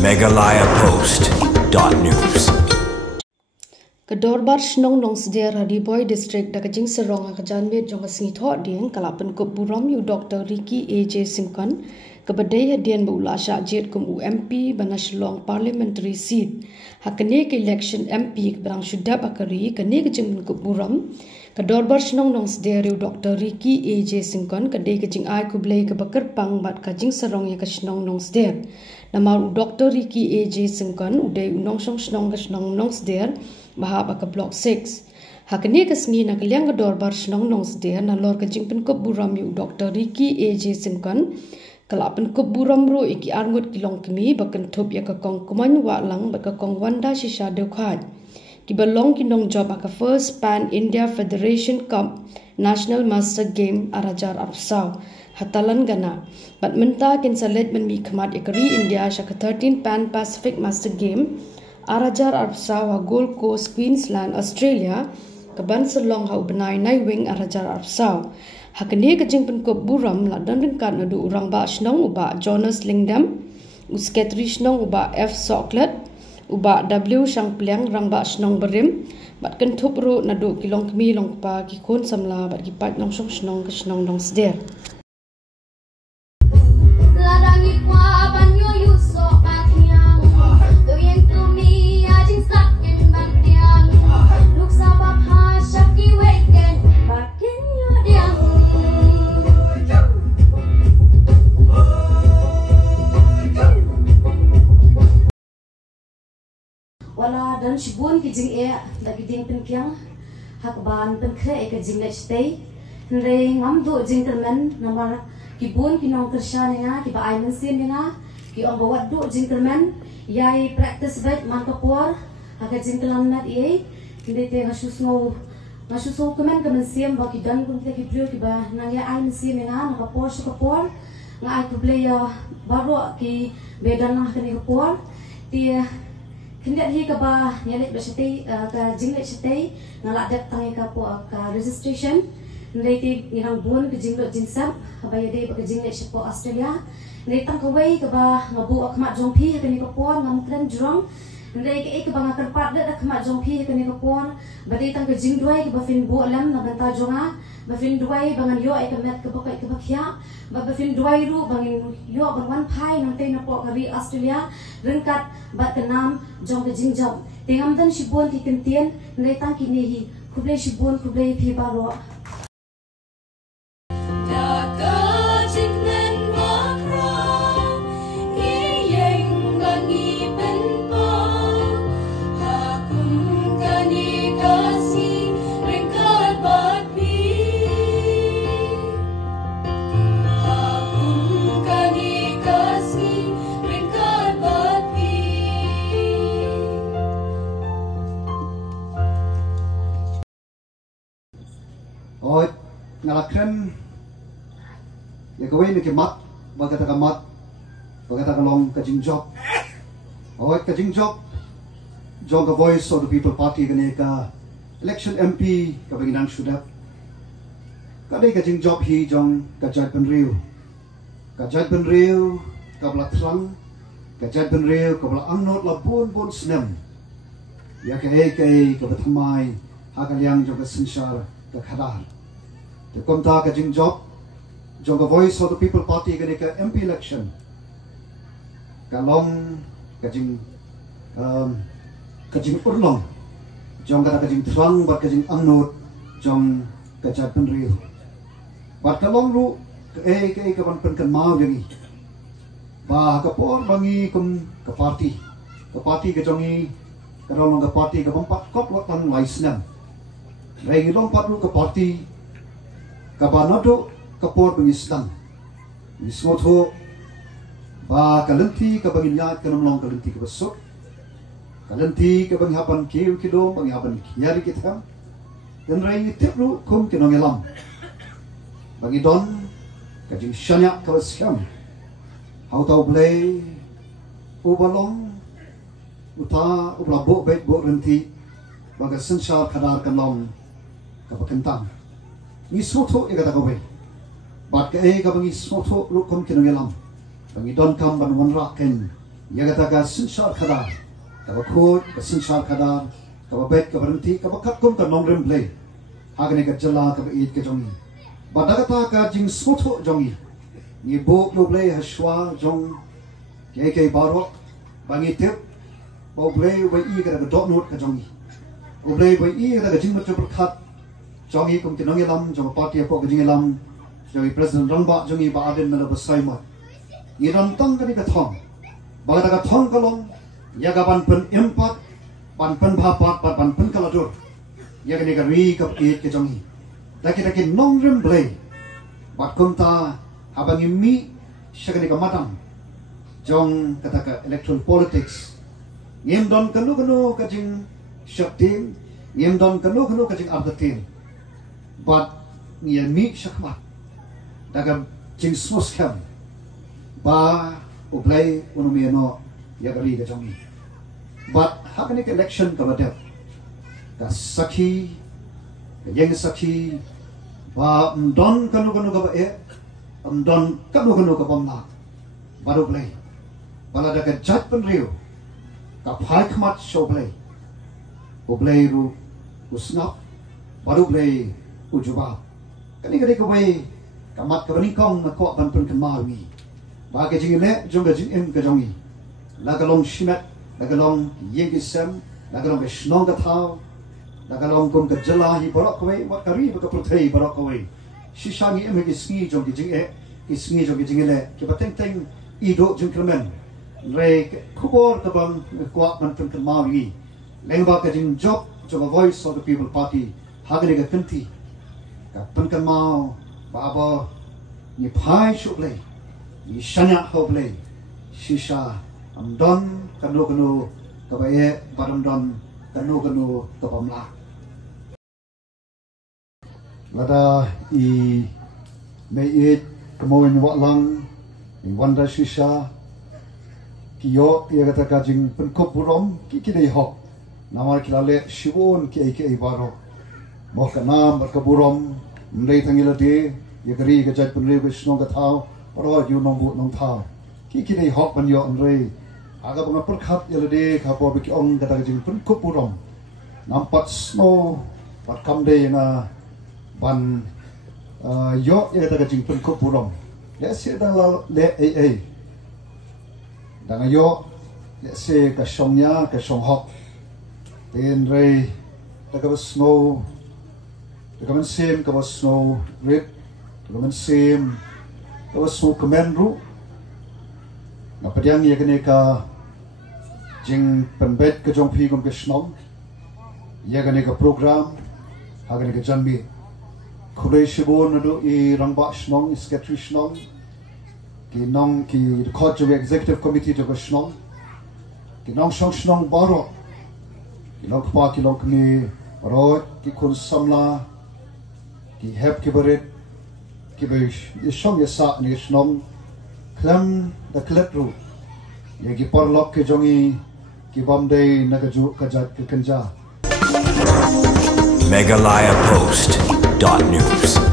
megalayapost.news. Kedorbar Shnong Nong Sder Hadiboy District Dakajing Serong Akajanbet Jong Singi Tho Ding Kalapan Kup Buram Yu Dr. Ricky A.J. Simkan Kebadai Hadian Baula Syakjit Kum UMP Banashlong Parliamentary Seat Hakane Election MP Keberang Syudab Akari Kane Kejing Kup Buram Kedorbar Shnong Nong Sder Yu Dr. Ricky A.J. Simkan Kadai Kejing Ai Kublai Kebakar Pang Bat Kajing Serong Ya Kashnong Nong Sder Nama Dr. Ricky A.J. Simkan Udai Unong Shnong Nong Sder Bahab ke Blok 6. Hakani kesni nak liang ke Dorbar Shnong Nong Sder na lor ke jingpen kup buram yu Dr. Ricky A.J. Simkan kalapan kup buram ro iki arngut kilong kemi bakan thup ya ke kong kuman wa lang baka kong wanda shisha deukhat ki belong kinong job aka first Pan India Federation Cup National Master Game Arajar Arsaw hatalan gana bat menta kin salet men mi khamat ikari India shaka 13 Pan Pacific Master Game Arajar Arsaw Gold Coast Queensland Australia keban selong hau benai nai wing Arajar Arsaw hakani kejing penkup buram la dan ringkat nadu urang ba Shnong uba Jonas Lingdam usketri Shnong uba F Soklet uba W Shang Pliang rang ba Shnong berim bat kentup ru nadu kilong kemi long pa ki khon samla bat ki pat nong Shnong ke Shnong Nong Sder wala dan shibun ki jing e da ki ding pen kyang hak ban pen kre e ka jing le stay re ngam do jing termen namar ki bun ki nong kersha nga ki ba ai men sim nga ki ong bawat do jing termen yai practice vet man ka por aga jing telan mat e ki de te ngasus so kemen ka men sim ba ki dan kun te ki prio ki ba nang ya ai men sim nga na ka por nga ai ku play baro ki bedan lah ka ni ka por ti Kindat hi ka ba nyalit ba siya ka jinglet siya ngalak dap tangi ka po ka registration nilai ti nirang buwan ka jinglot jinsap habaya day ba ka jinglet siya po Australia nilai tang kaway ka ba ngabu akmat jongpi ka ni ka po ngam kren jurong nilai ka ba nga karpat dat akmat jongpi ka ni ka po baday tang ka jingdway ka ba fin bu alam na banta jonga ba fin duway bangan yo ay ka met ka ba kya ba fin duway ru bangin yo bang wan pai nang tay na po ka ri Australia ringkat bat kenam jong ke jingjong tengam dan shibon ki kentien nai tang ki nehi kublai shibon kublai phi baro Oi, ngalakren ya kawin ni kemat, bagata kamat, bagata kalong kajing job. Oi, kajing job, jong ka voice of the people party kene ka election MP ka baginan Syudab. Kadai kajing job hi jong kajat penriu ka belatrang, kajat penriu ka bela angnot la bun senem. Ya ka bethamai hakaliang jong ka sensar ka khadar. The Komta kajing job, jong ka voice of the people party kene ka MP election. Kalong kajing urlong, jong kata kajing terang bat kajing angnot, jong kajat penriu. Bat kalong lu ke kapan pen mau jangi. Ba kapor bangi kum ka party ka jongi kalong ka party ka bampat kot wat tan laisnam. Regi lompat lu ke party kabanado kapor bengislang mismotho ba kalenti ka banginyat kanamlong kalenti ka besok kalenti ka banghapan kiu kilo banghapan nyari kita dan regi tiplu kum kinongelam bangidon kajing shanyak ka skam how tau blay ubalong uta ublabo bet bo renti baga sensar khadar kanlong kapakentang ni soto e kata kawe bat ka e ka bangi soto lu kom kinongelam bangi don kam ban wan raken ya kata ka sinsar khada ka khod ka sinsar khada ka bet ka berhenti ka khat kum ka nongrem play hagane ka jala ka eat ka jongi badagata ka jing smotho jongi ni bo lo play hashwa jong ke barok bangi tip bo play we I ka dot note ka jongi bo play we I ka jing mat khat jongi kum ti nongi lam jong party po ka jing lam jongi president rangba jongi ba aden mala basai ma ni ram tang ka ni ka thong ba ka thong ka long ya ka ban pen empat ban pen bha pat ban pen kala dur ya ka ni ka ri ka eat ka jongi daki nongrem play bat kumta abang imi syakani ka matang jong kata ka electoral politics ngem don kanu ka jing syaktim ngem don kanu ka jing abdatin but ni mi syakmat daga jing smos kam ba ublay unumi no ya gari ka jongi but hakani ka election ka badep ka sakhi yang sakhi ba don kanu ka ba don kanu ka bomna baru play bala da ka jat pen rio ka phai khmat show play ru usnap baru play ujuba kani ka wei ka mat ka bani kong na ko ban pen kan ma mi ba ke jing ne jong ka jing em ka jongi la ka long shimet la ka long yegi sem la ka long snong ka thao la ka long kum ka jala hi barok wei wat ka ri ba ka prothei barok wei shishangi em ki ski jong ki jing ki sngi jong ki jing le ki pateng teng I do jing kremen re khubor ka bang kwa man pen kan ma wi leng ba ka jing job jong a voice of the people party hagre ka kanti ka pen kan ma ba ba ni phai shu play ni shanya ho play shisha am don kanu ka ba ye baram don kanu ka pamla lada I may it kemoin waklang in wanda shisha kiyo ia kata kajing penkop burom kidai hok nama kilale shibon ki baro moh kanam berkeburom mlei tangila de ia gari kajat penrei wisno gathau paro yu nong nong thau kidai hok banyo anrei aga banga perkhat ia de khapo biki ong kata kajing penkop burom nampat snow pat kamde na ban yo ia kata kajing penkop burom le se dang la le ai dang yo le se ka shongnya ka shong hok ten rei ta ka snow ta ka sem ka snow red ta ka sem ka snow command ru na padyang ye kene ka jing penbet ka jong phi kom ka shnong ye kene ka program ha kene ka janbi khurei shibon do I rangba shnong secretary shnong ki nong ki the court of executive committee to shnong ki nong shnong baro ki nong pa ki long ni ro ki kun samla ki hep ki baret ki be shong ya sa ni shnong klam the kletru ye ki parlok ki jongi ki bomday nagaju kajat ki kanja Meghalaya Post.news